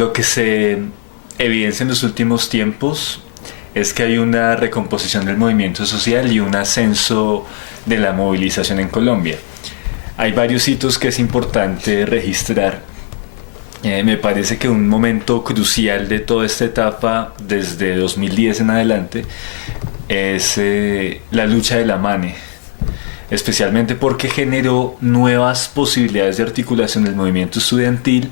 Lo que se evidencia en los últimos tiempos es que hay una recomposición del movimiento social y un ascenso de la movilización en Colombia. Hay varios hitos que es importante registrar. Me parece que un momento crucial de toda esta etapa, desde 2010 en adelante, es la lucha de la MANE, especialmente porque generó nuevas posibilidades de articulación del movimiento estudiantil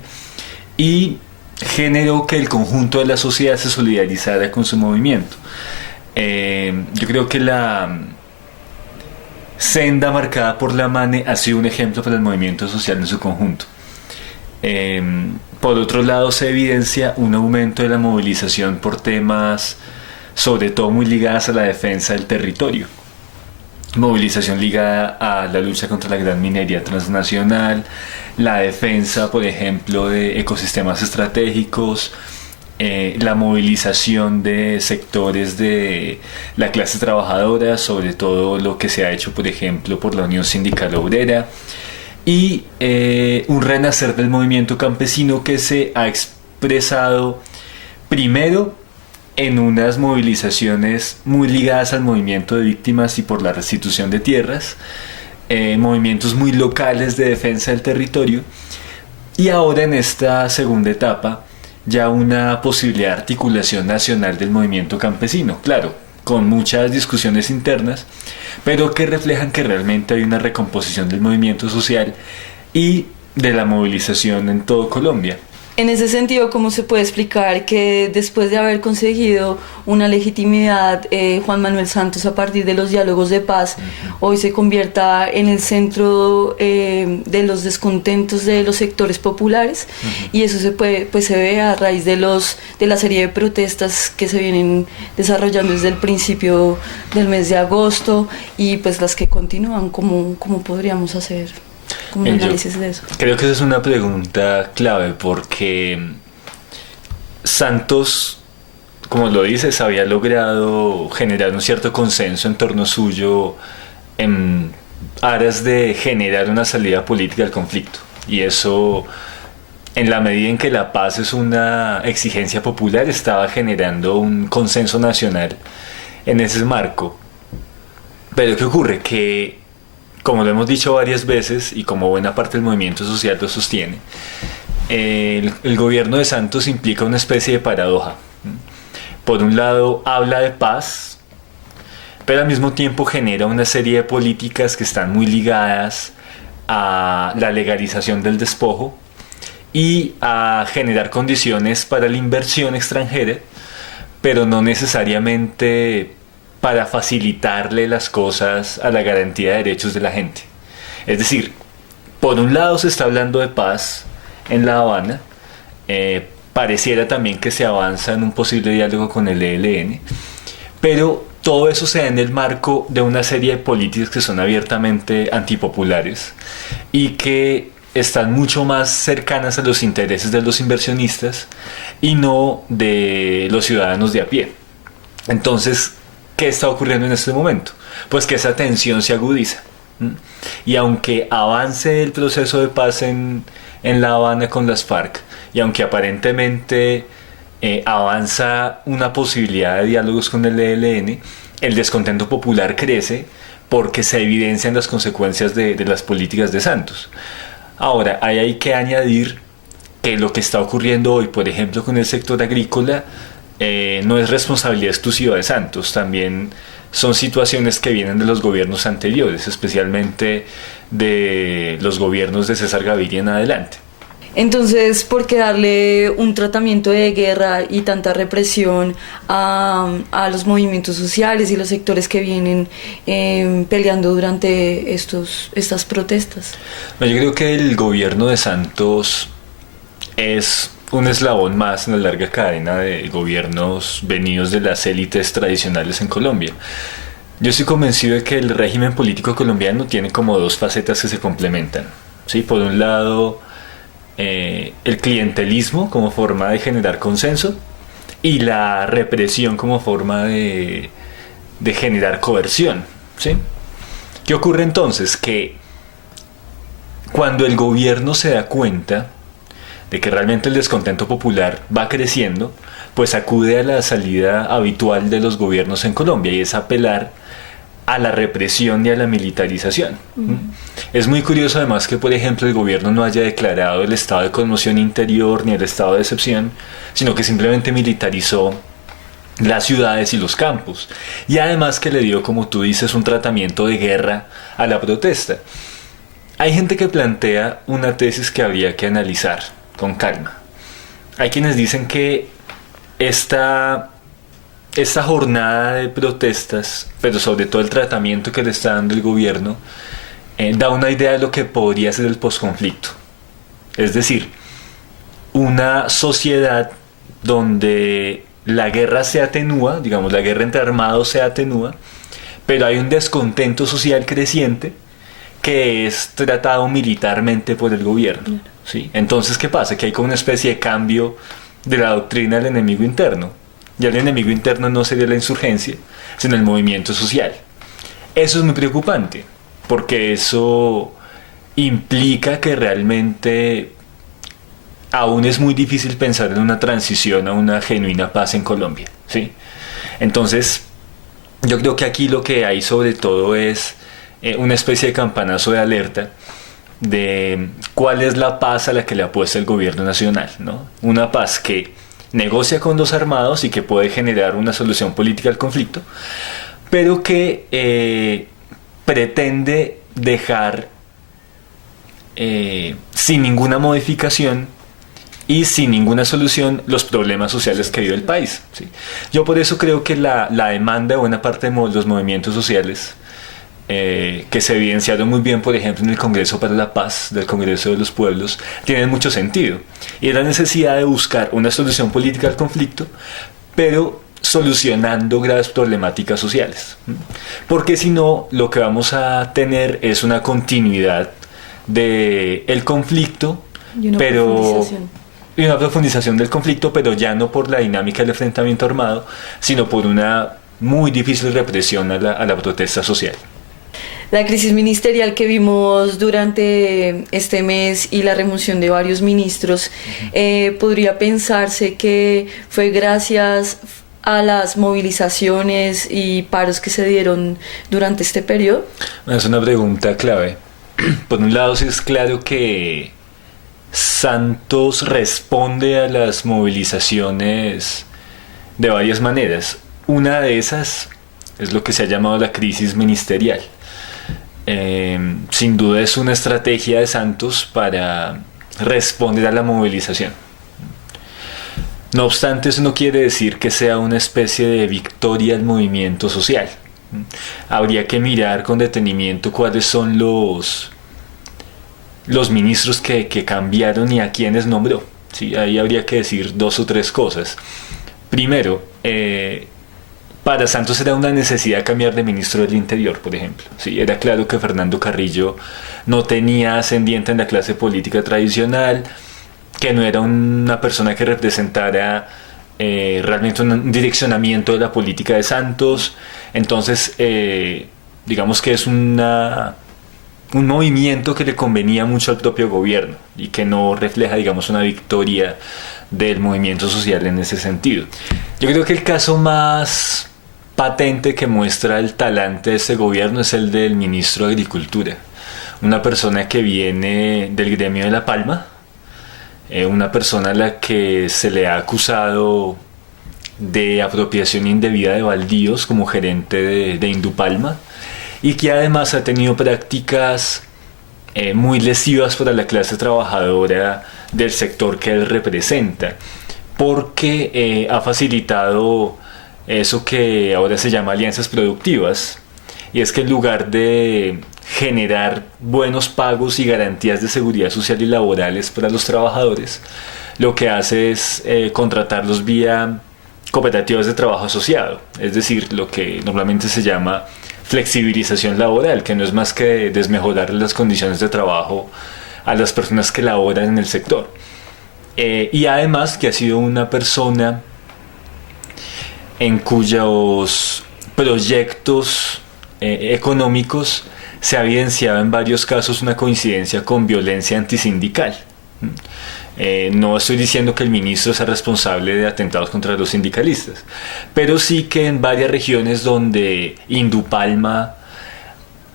y generó que el conjunto de la sociedad se solidarizara con su movimiento. Yo creo que la senda marcada por la MANE ha sido un ejemplo para el movimiento social en su conjunto. Por otro lado, se evidencia un aumento de la movilización por temas, sobre todo muy ligadas a la defensa del territorio. Movilización ligada a la lucha contra la gran minería transnacional, la defensa, por ejemplo, de ecosistemas estratégicos, la movilización de sectores de la clase trabajadora, sobre todo lo que se ha hecho, por ejemplo, por la Unión Sindical Obrera, y un renacer del movimiento campesino que se ha expresado primero en unas movilizaciones muy ligadas al movimiento de víctimas y por la restitución de tierras, movimientos muy locales de defensa del territorio, y ahora en esta segunda etapa ya una posibilidad de articulación nacional del movimiento campesino, claro, con muchas discusiones internas, pero que reflejan que realmente hay una recomposición del movimiento social y de la movilización en todo Colombia. En ese sentido, ¿cómo se puede explicar que después de haber conseguido una legitimidad, Juan Manuel Santos, a partir de los diálogos de paz, hoy se convierta en el centro de los descontentos de los sectores populares? Y eso se ve a raíz de la serie de protestas que se vienen desarrollando desde el principio del mes de agosto y pues las que continúan. ¿Cómo podríamos hacer un análisis de eso? Creo que esa es una pregunta clave porque Santos, como lo dices, había logrado generar un cierto consenso en torno suyo en aras de generar una salida política al conflicto. Y eso, en la medida en que la paz es una exigencia popular, estaba generando un consenso nacional en ese marco. Pero ¿qué ocurre? Que, como lo hemos dicho varias veces y como buena parte del movimiento social lo sostiene, el gobierno de Santos implica una especie de paradoja. Por un lado habla de paz, pero al mismo tiempo genera una serie de políticas que están muy ligadas a la legalización del despojo y a generar condiciones para la inversión extranjera, pero no necesariamente para facilitarle las cosas a la garantía de derechos de la gente. Es decir, por un lado se está hablando de paz en La Habana, pareciera también que se avanza en un posible diálogo con el ELN, pero todo eso se da en el marco de una serie de políticas que son abiertamente antipopulares y que están mucho más cercanas a los intereses de los inversionistas y no de los ciudadanos de a pie. Entonces, ¿qué está ocurriendo en este momento? Pues que esa tensión se agudiza. Y aunque avance el proceso de paz en La Habana con las FARC, y aunque aparentemente avanza una posibilidad de diálogos con el ELN, el descontento popular crece porque se evidencian las consecuencias de las políticas de Santos. Ahora, ahí hay que añadir que lo que está ocurriendo hoy, por ejemplo, con el sector agrícola, no es responsabilidad exclusiva de Santos, también son situaciones que vienen de los gobiernos anteriores, especialmente de los gobiernos de César Gaviria en adelante. Entonces, ¿por qué darle un tratamiento de guerra y tanta represión a los movimientos sociales y los sectores que vienen peleando durante estas protestas? No, yo creo que el gobierno de Santos es un eslabón más en la larga cadena de gobiernos venidos de las élites tradicionales en Colombia. Yo estoy convencido de que el régimen político colombiano tiene como dos facetas que se complementan. ¿Sí? Por un lado, el clientelismo como forma de generar consenso y la represión como forma de generar coerción. ¿Sí? ¿Qué ocurre entonces? Que cuando el gobierno se da cuenta de que realmente el descontento popular va creciendo, pues acude a la salida habitual de los gobiernos en Colombia, y es apelar a la represión y a la militarización. Es muy curioso además que, por ejemplo, el gobierno no haya declarado el estado de conmoción interior ni el estado de excepción, sino que simplemente militarizó las ciudades y los campos, y además que le dio, como tú dices, un tratamiento de guerra a la protesta. Hay gente que plantea una tesis que habría que analizar con calma. Hay quienes dicen que esta jornada de protestas, pero sobre todo el tratamiento que le está dando el gobierno, da una idea de lo que podría ser el posconflicto. Es decir, una sociedad donde la guerra se atenúa, digamos, la guerra entre armados se atenúa, pero hay un descontento social creciente que es tratado militarmente por el gobierno. ¿Sí? Entonces, ¿qué pasa? Que hay como una especie de cambio de la doctrina del enemigo interno. Ya el enemigo interno no sería la insurgencia, sino el movimiento social. Eso es muy preocupante, porque eso implica que realmente aún es muy difícil pensar en una transición a una genuina paz en Colombia, ¿sí? Entonces, yo creo que aquí lo que hay sobre todo es una especie de campanazo de alerta de cuál es la paz a la que le apuesta el gobierno nacional, ¿no? Una paz que negocia con los armados y que puede generar una solución política al conflicto, pero que pretende dejar sin ninguna modificación y sin ninguna solución los problemas sociales que vive el país, ¿sí? Yo por eso creo que la demanda de buena parte de los movimientos sociales, que se evidenciaron muy bien, por ejemplo, en el Congreso para la Paz del Congreso de los Pueblos, tienen mucho sentido. Y es la necesidad de buscar una solución política al conflicto, pero solucionando graves problemáticas sociales. Porque si no, lo que vamos a tener es una continuidad del conflicto, y una profundización del conflicto, pero ya no por la dinámica del enfrentamiento armado, sino por una muy difícil represión a la protesta social. La crisis ministerial que vimos durante este mes y la remoción de varios ministros, podría pensarse que fue gracias a las movilizaciones y paros que se dieron durante este periodo. Es una pregunta clave. Por un lado, sí es claro que Santos responde a las movilizaciones de varias maneras. Una de esas es lo que se ha llamado la crisis ministerial. Sin duda es una estrategia de Santos para responder a la movilización. No obstante, eso no quiere decir que sea una especie de victoria del movimiento social. Habría que mirar con detenimiento cuáles son los ministros que cambiaron y a quienes nombró. ¿Sí? Ahí habría que decir dos o tres cosas. Primero, para Santos era una necesidad cambiar de ministro del Interior, por ejemplo. Sí, era claro que Fernando Carrillo no tenía ascendiente en la clase política tradicional, que no era una persona que representara realmente un direccionamiento de la política de Santos. Entonces, digamos que es un movimiento que le convenía mucho al propio gobierno y que no refleja, digamos, una victoria del movimiento social en ese sentido. Yo creo que el caso más patente que muestra el talante de ese gobierno es el del ministro de Agricultura, una persona que viene del gremio de La Palma, una persona a la que se le ha acusado de apropiación indebida de baldíos como gerente de Indupalma, y que además ha tenido prácticas muy lesivas para la clase trabajadora del sector que él representa, porque ha facilitado eso que ahora se llama alianzas productivas, y es que en lugar de generar buenos pagos y garantías de seguridad social y laborales para los trabajadores, lo que hace es contratarlos vía cooperativas de trabajo asociado, es decir, lo que normalmente se llama flexibilización laboral, que no es más que desmejorar las condiciones de trabajo a las personas que laboran en el sector. Y además que ha sido una persona en cuyos proyectos económicos se ha evidenciado en varios casos una coincidencia con violencia antisindical. No estoy diciendo que el ministro sea responsable de atentados contra los sindicalistas, pero sí que en varias regiones donde Indupalma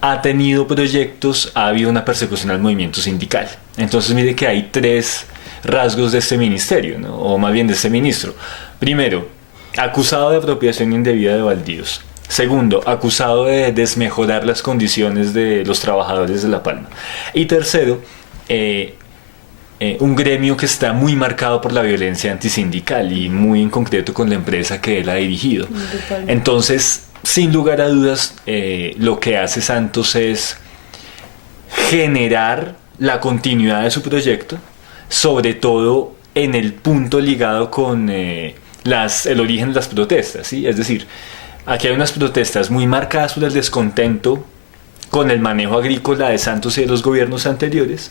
ha tenido proyectos, ha habido una persecución al movimiento sindical. Entonces mire que hay tres rasgos de este ministerio, ¿no? O más bien de este ministro. Primero, acusado de apropiación indebida de baldíos. Segundo, acusado de desmejorar las condiciones de los trabajadores de La Palma. Y tercero, un gremio que está muy marcado por la violencia antisindical y muy en concreto con la empresa que él ha dirigido. Entonces, sin lugar a dudas, lo que hace Santos es generar la continuidad de su proyecto, sobre todo en el punto ligado con el origen de las protestas, ¿sí? Es decir, aquí hay unas protestas muy marcadas por el descontento con el manejo agrícola de Santos y de los gobiernos anteriores,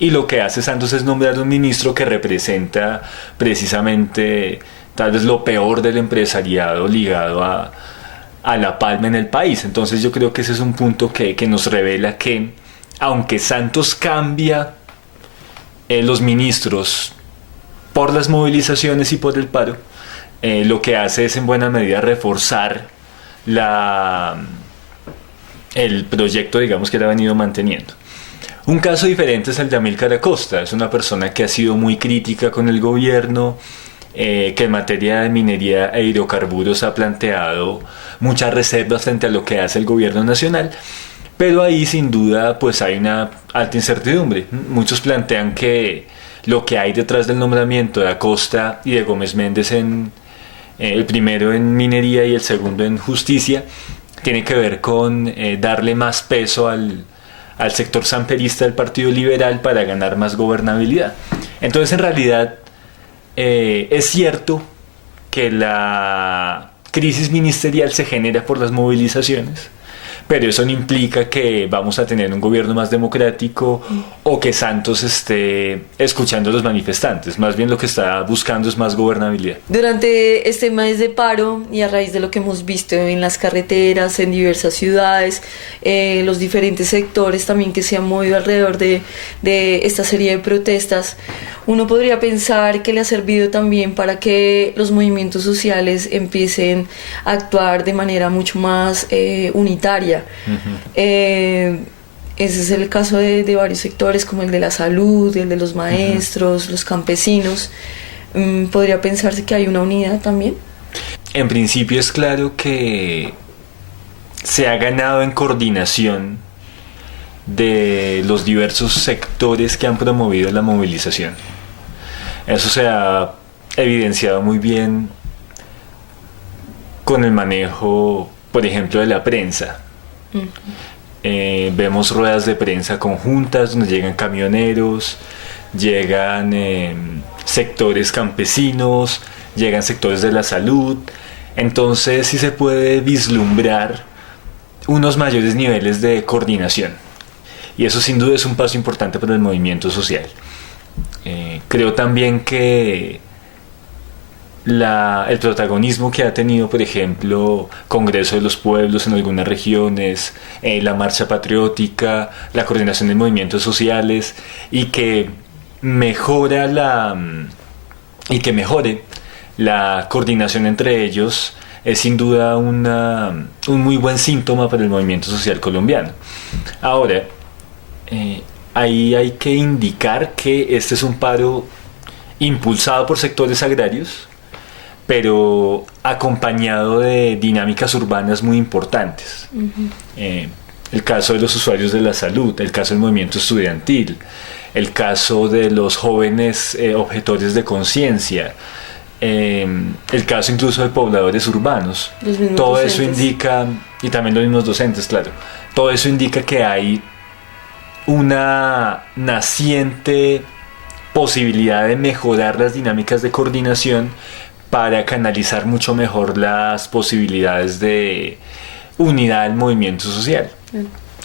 y lo que hace Santos es nombrar un ministro que representa precisamente tal vez lo peor del empresariado ligado a La Palma en el país. Entonces yo creo que ese es un punto que nos revela que aunque Santos cambia los ministros por las movilizaciones y por el paro, lo que hace es en buena medida reforzar el proyecto, digamos, que él ha venido manteniendo. Un caso diferente es el de Amílcar Acosta. Es una persona que ha sido muy crítica con el gobierno, que en materia de minería e hidrocarburos ha planteado muchas reservas frente a lo que hace el gobierno nacional, pero ahí sin duda pues hay una alta incertidumbre. Muchos plantean que lo que hay detrás del nombramiento de Acosta y de Gómez Méndez, el primero en minería y el segundo en justicia, tiene que ver con darle más peso al sector samperista del Partido Liberal para ganar más gobernabilidad. Entonces en realidad es cierto que la crisis ministerial se genera por las movilizaciones, pero eso no implica que vamos a tener un gobierno más democrático o que Santos esté escuchando a los manifestantes. Más bien lo que está buscando es más gobernabilidad. Durante este mes de paro y a raíz de lo que hemos visto en las carreteras, en diversas ciudades, los diferentes sectores también que se han movido alrededor de esta serie de protestas, uno podría pensar que le ha servido también para que los movimientos sociales empiecen a actuar de manera mucho más unitaria. Ese es el caso de varios sectores, como el de la salud, el de los maestros, los campesinos. ¿Podría pensarse que hay una unidad también? En principio es claro que se ha ganado en coordinación de los diversos sectores que han promovido la movilización. Eso se ha evidenciado muy bien con el manejo, por ejemplo, de la prensa. Vemos ruedas de prensa conjuntas donde llegan camioneros, llegan sectores campesinos, llegan sectores de la salud. Entonces sí se puede vislumbrar unos mayores niveles de coordinación, y eso sin duda es un paso importante para el movimiento social. Creo también que el protagonismo que ha tenido, por ejemplo, Congreso de los Pueblos en algunas regiones, la Marcha Patriótica, la coordinación de movimientos sociales, y que mejore la coordinación entre ellos, es sin duda un muy buen síntoma para el movimiento social colombiano. Ahora, ahí hay que indicar que este es un paro impulsado por sectores agrarios, pero acompañado de dinámicas urbanas muy importantes. El caso de los usuarios de la salud, el caso del movimiento estudiantil, el caso de los jóvenes objetores de conciencia, el caso incluso de pobladores urbanos. Todo docentes. Eso indica, y también los mismos docentes, claro, todo eso indica que hay una naciente posibilidad de mejorar las dinámicas de coordinación para canalizar mucho mejor las posibilidades de unidad del movimiento social.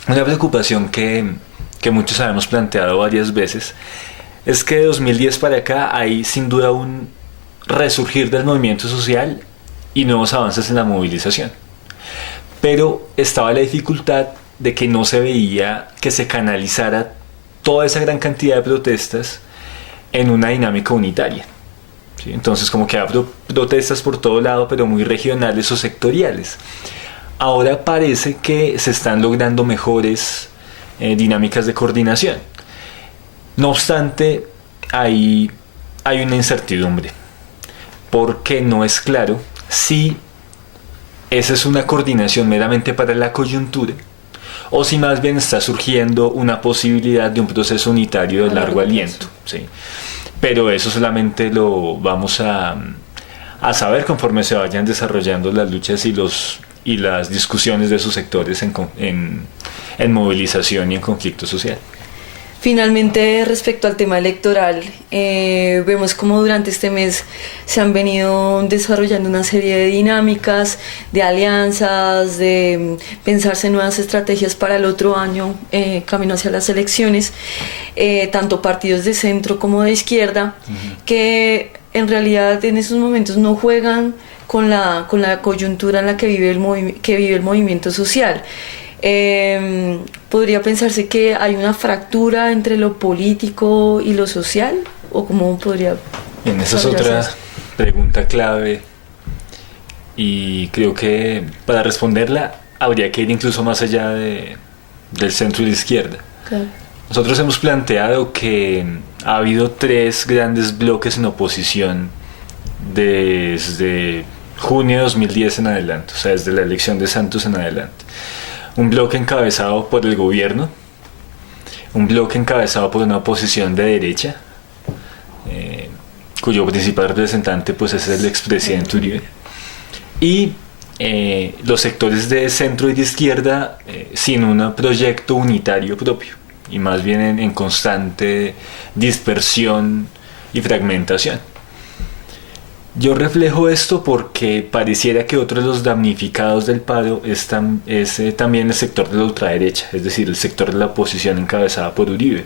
Una preocupación que muchos habíamos planteado varias veces es que de 2010 para acá hay sin duda un resurgir del movimiento social y nuevos avances en la movilización, pero estaba la dificultad de que no se veía que se canalizara toda esa gran cantidad de protestas en una dinámica unitaria. ¿Sí? Entonces como que hay protestas por todo lado, pero muy regionales o sectoriales. Ahora parece que se están logrando mejores dinámicas de coordinación. No obstante, hay una incertidumbre, porque no es claro si esa es una coordinación meramente para la coyuntura o si más bien está surgiendo una posibilidad de un proceso unitario de largo aliento. ¿Sí? Pero eso solamente lo vamos a saber conforme se vayan desarrollando las luchas y las discusiones de sus sectores en movilización y en conflicto social. Finalmente, respecto al tema electoral, vemos como durante este mes se han venido desarrollando una serie de dinámicas, de alianzas, de pensarse nuevas estrategias para el otro año, camino hacia las elecciones, tanto partidos de centro como de izquierda, que en realidad en esos momentos no juegan con la coyuntura en la que vive el movimiento social. ¿Podría pensarse que hay una fractura entre lo político y lo social? ¿O cómo podría...? Bien, esa es otra pregunta clave y creo que para responderla habría que ir incluso más allá del centro y la izquierda. Claro. Nosotros hemos planteado que ha habido 3 grandes bloques en oposición desde junio de 2010 en adelante, o sea, desde la elección de Santos en adelante. Un bloque encabezado por el gobierno, un bloque encabezado por una oposición de derecha, cuyo principal representante pues es el expresidente Uribe, y los sectores de centro y de izquierda sin un proyecto unitario propio, y más bien en constante dispersión y fragmentación. Yo reflejo esto porque pareciera que otro de los damnificados del paro es también el sector de la ultraderecha, es decir, el sector de la oposición encabezada por Uribe.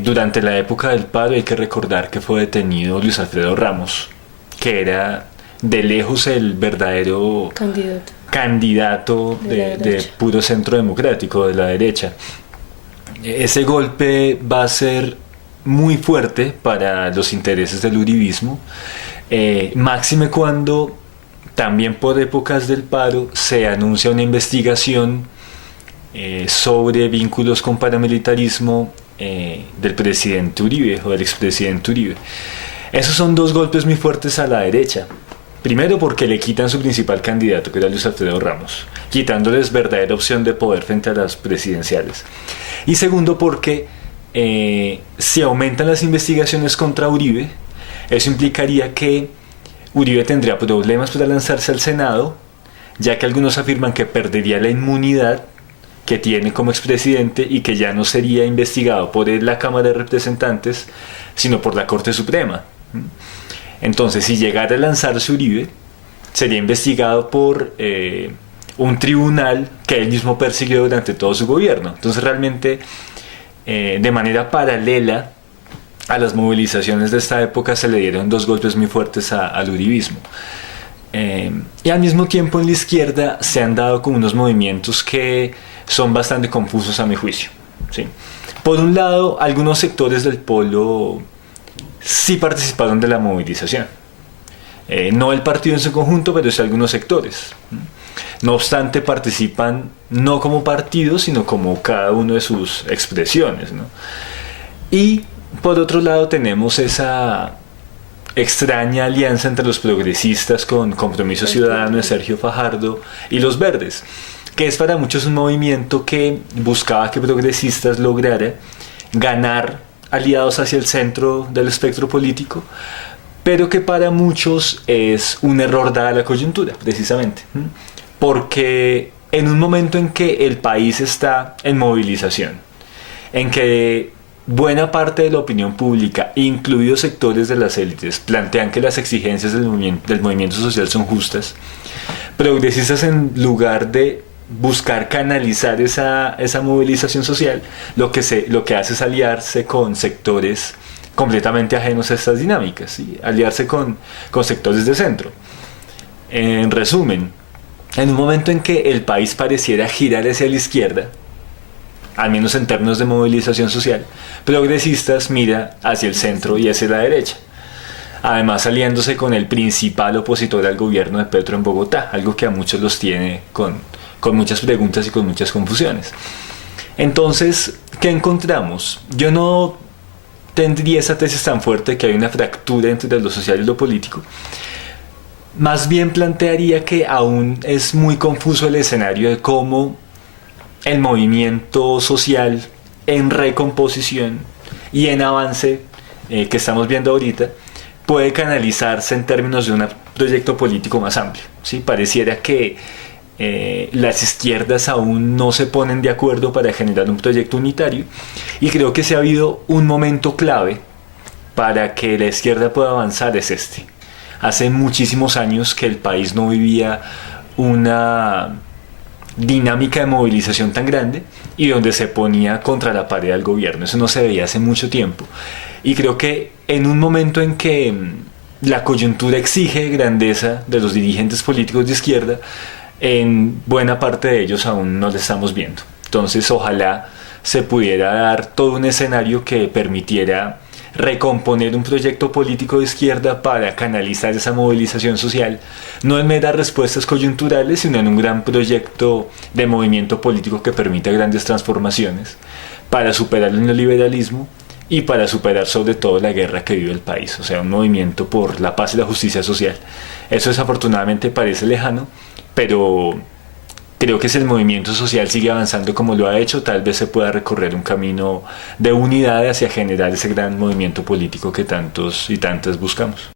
Durante la época del paro hay que recordar que fue detenido Luis Alfredo Ramos, que era de lejos el verdadero candidato de puro centro democrático, de la derecha. Ese golpe va a ser muy fuerte para los intereses del uribismo, máxime cuando también por épocas del paro se anuncia una investigación sobre vínculos con paramilitarismo del presidente Uribe o del expresidente Uribe. Esos son 2 golpes muy fuertes a la derecha. Primero porque le quitan su principal candidato, que era Luis Alfredo Ramos, quitándoles verdadera opción de poder frente a las presidenciales. Y segundo porque si aumentan las investigaciones contra Uribe, eso implicaría que Uribe tendría problemas para lanzarse al Senado, ya que algunos afirman que perdería la inmunidad que tiene como expresidente y que ya no sería investigado por la Cámara de Representantes, sino por la Corte Suprema. Entonces, si llegara a lanzarse Uribe, sería investigado por un tribunal que él mismo persiguió durante todo su gobierno. Entonces, realmente, de manera paralela a las movilizaciones de esta época, se le dieron 2 golpes muy fuertes al uribismo. Y al mismo tiempo en la izquierda se han dado como unos movimientos que son bastante confusos a mi juicio, ¿sí? Por un lado, algunos sectores del polo sí participaron de la movilización. No el partido en su conjunto, pero sí algunos sectores. No obstante, participan no como partido, sino como cada uno de sus expresiones, ¿no? Y por otro lado tenemos esa extraña alianza entre los progresistas con Compromiso Ciudadano de Sergio Fajardo y los Verdes, que es para muchos un movimiento que buscaba que progresistas lograra ganar aliados hacia el centro del espectro político, pero que para muchos es un error dada la coyuntura, precisamente, porque en un momento en que el país está en movilización, en que buena parte de la opinión pública, incluidos sectores de las élites, plantean que las exigencias del movimiento social son justas, progresistas, en lugar de buscar canalizar esa movilización social, lo que hace es aliarse con sectores completamente ajenos a estas dinámicas, ¿sí? Aliarse con sectores de centro. En resumen, en un momento en que el país pareciera girar hacia la izquierda, al menos en términos de movilización social, progresistas mira hacia el centro y hacia la derecha. Además aliándose con el principal opositor al gobierno de Petro en Bogotá, algo que a muchos los tiene con muchas preguntas y con muchas confusiones. Entonces, ¿qué encontramos? Yo no tendría esa tesis tan fuerte que hay una fractura entre lo social y lo político. Más bien plantearía que aún es muy confuso el escenario de cómo el movimiento social en recomposición y en avance que estamos viendo ahorita puede canalizarse en términos de un proyecto político más amplio, ¿sí? Pareciera que las izquierdas aún no se ponen de acuerdo para generar un proyecto unitario, y creo que si ha habido un momento clave para que la izquierda pueda avanzar es este. Hace muchísimos años que el país no vivía una dinámica de movilización tan grande y donde se ponía contra la pared al gobierno. Eso no se veía hace mucho tiempo. Y creo que en un momento en que la coyuntura exige grandeza de los dirigentes políticos de izquierda, en buena parte de ellos aún no lo estamos viendo. Entonces ojalá se pudiera dar todo un escenario que permitiera recomponer un proyecto político de izquierda para canalizar esa movilización social, no en meras respuestas coyunturales, sino en un gran proyecto de movimiento político que permita grandes transformaciones para superar el neoliberalismo y para superar sobre todo la guerra que vive el país, o sea, un movimiento por la paz y la justicia social. Eso desafortunadamente parece lejano, pero creo que si el movimiento social sigue avanzando como lo ha hecho, tal vez se pueda recorrer un camino de unidad hacia generar ese gran movimiento político que tantos y tantas buscamos.